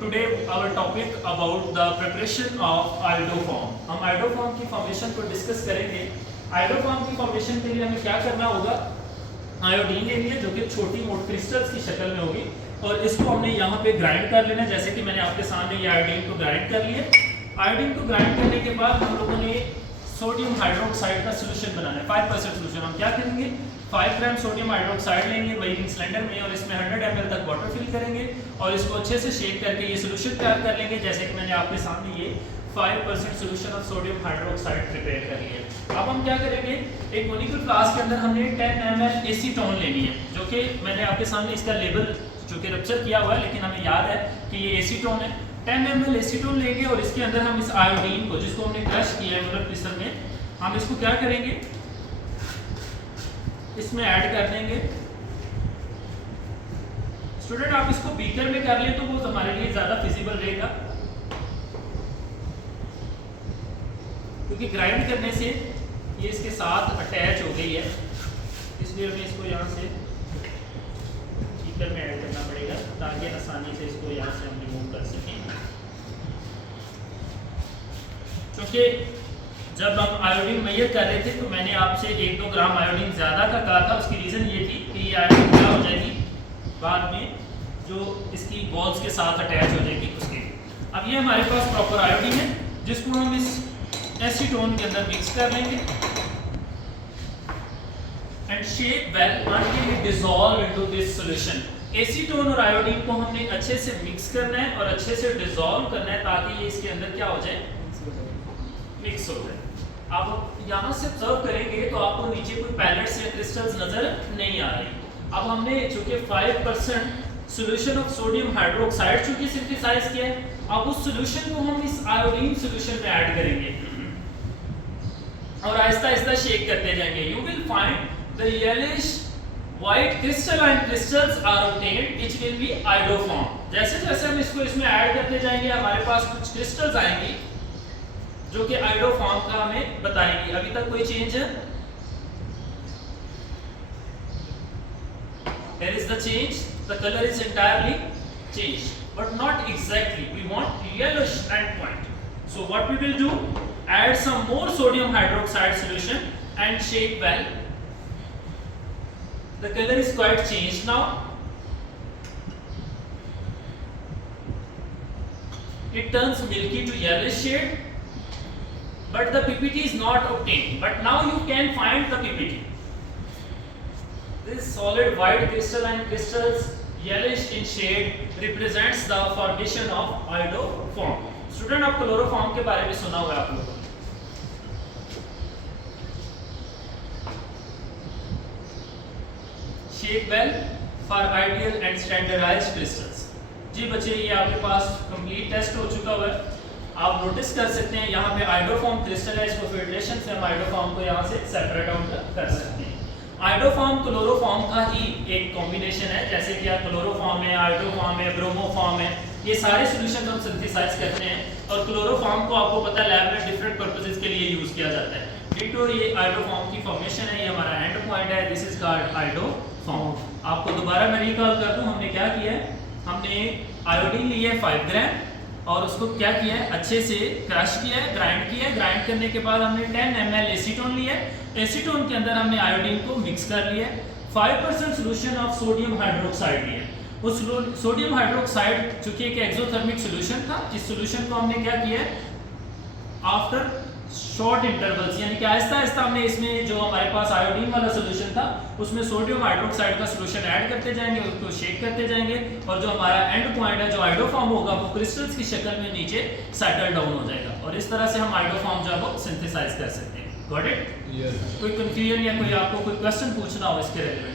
today our topic about the preparation of iodoform. हम iodoform की formation को discuss करेंगे। iodoform की फॉर्मेशन के लिए हमें क्या करना होगा, आयोडीन लेनी है जो कि छोटी मोटी क्रिस्टल्स की शक्ल में होगी और इसको हमने यहाँ पे ग्राइंड कर लेना है। जैसे कि मैंने आपके सामने ये आयोडीन को ग्राइंड कर लिया। आयोडीन को ग्राइंड करने के बाद हम लोगों ने सोडियम हाइड्रोक्साइड का सोल्यूशन बनाना है, 5% सोल्यूशन। हम क्या करेंगे, 5 ग्राम सोडियम हाइड्रोक्साइड लेंगे वही सिलेंडर में और इसमें 100 ml तक वाटर फिल करेंगे और इसको अच्छे से शेक करके ये सोल्यूशन तैयार कर लेंगे। जैसे कि मैंने आपके सामने ये 5% solution of sodium hydroxide prepare कर लिया। अब हम क्या करेंगे, एक मोलिक्यूल फ्लास्क के अंदर हमने 10 ml एसीटोन लेनी है, जो कि मैंने आपके सामने इसका लेबल जो कि रप्चर किया हुआ है, लेकिन हमें याद है कि ये एसीटोन है। 10 ml एसीटोन लेंगे और इसके अंदर हम इस आयोडीन को, जिसको हमने क्रश किया है मोलर क्रिस्टल में, हम इसको क्या करेंगे, इसमें ऐड कर देंगे। स्टूडेंट आप इसको बीकर में कर लें तो वो हमारे लिए ज्यादा फिजिबल रहेगा, क्योंकि ग्राइंड करने से ये इसके साथ अटैच हो गई है, इसलिए हमें इसको यहाँ से बीकर में ऐड करना पड़ेगा ताकि आसानी से इसको यहाँ से हम रिमूव कर सकें। क्योंकि जब हम आयोडीन मेजर कर रहे थे तो मैंने आपसे 1-2 ग्राम आयोडीन ज़्यादा का कहा था। उसकी रीज़न ये थी कि ये आयोडीन क्या हो जाएगी, बाद में जो इसकी बॉल्स के साथ अटैच हो जाएगी उसके। अब ये हमारे पास प्रॉपर आयोडीन है जिसको हम इस एसीटोन के अंदर मिक्स कर लेंगे and shake well until it dissolve into this solution. Acetone और आयोडीन को हमने अच्छे से मिक्स करना है और अच्छे से डिसॉल्व करना है ताकि ये इसके अंदर क्या हो जाए, मिक्स हो जाए। आप यहाँ से ऑब्जर्व करेंगे तो आपको नीचे कोई पैलेट्स या क्रिस्टल्स नजर नहीं आ रही। अब हमने चूंकि 5% सॉल्यूशन ऑफ सोडियम हाइड्रोक्साइड चूंकि सिंथेसाइज किया है, अब उस सॉल्यूशन को हम इस आयोडीन सॉल्यूशन में ऐड करेंगे और आहिस्ता आहिस्ता शेक करते जाएंगे। You will find the yellowish white crystalline crystals are obtained which will be iodoform. जैसे जैसे हम इसको इसमें ऐड करते जाएंगे हमारे पास कुछ क्रिस्टल्स आएंगी जो कि आयोडोफॉर्म का हमें बताएंगी। अभी तक कोई चेंज है? There is the change. The color is entirely changed, but not exactly. We want yellowish endpoint. So what we will do? Add some more sodium hydroxide solution and shake well. The color is quite changed now. It turns milky to yellowish shade. But the PPT is not obtained. But now you can find the PPT. This solid white crystalline crystals, yellowish in shade, represents the formation of iodoform. Student, आप chloroform के बारे में सुना होगा आप लोगों ने। Shake well for ideal and standardized crystals. जी बच्चे, ये आपके पास कंप्लीट टेस्ट हो चुका हुआ है। आप नोटिस कर सकते हैं यहाँ पे आयोडोफॉर्म क्रिस्टल है, इसको फिल्ट्रेशन से हम आयोडोफॉर्म को यहाँ से सेपरेट आउट कर सकते हैं। आयोडोफॉर्म क्लोरोफॉर्म का ही एक कॉम्बिनेशन है, जैसे कि क्लोरोफॉर्म है, आयोडोफॉर्म है, ब्रोमोफॉर्म है, ये सारे सॉल्यूशन हम सिंथेसाइज करते हैं और क्लोरोफॉर्म को आपको पता है लैब में डिफरेंट पर्पसेस के लिए यूज किया जाता है। डिटो ये आयोडोफॉर्म की फॉर्मेशन है, ये हमारा एंड पॉइंट है, दिस इज कॉल्ड आयोडोफॉर्म। आपको दोबारा मैं रिकॉल कर दूं, हमने क्या किया है, हमने आयोडीन ली है 5 ग्राम और उसको क्या किया है, अच्छे से क्रश किया है, ग्राइंड किया है। ग्राइंड करने के बाद हमने 10 ml एसीटोन लिया है, एसीटोन के अंदर हमने आयोडीन को मिक्स कर लिया है। 5% सोल्यूशन ऑफ सोडियम हाइड्रोक्साइड लिया है। उस सोडियम हाइड्रोक्साइड चूंकि एक एक्सोथर्मिक सोल्यूशन था, इस सोल्यूशन को हमने क्या किया है, आफ्टर शॉर्ट इंटरवल्स यानी कि आहिस्ता आहिस्ता हमने इसमें जो हमारे पास आयोडीन वाला सोल्यूशन था उसमें सोडियम हाइड्रोक्साइड का सोल्यूशन ऐड करते जाएंगे, उसको शेक करते जाएंगे और जो हमारा एंड पॉइंट है जो आयोडोफॉर्म होगा वो क्रिस्टल्स की शक्ल में नीचे सेटल डाउन हो जाएगा और इस तरह से हम आयोडोफॉर्म जो है वो सिंथेसाइज कर सकते हैं। Got it? यस। कोई कंफ्यूजन या कोई आपको कोई क्वेश्चन पूछना हो इसके रिलेटेड?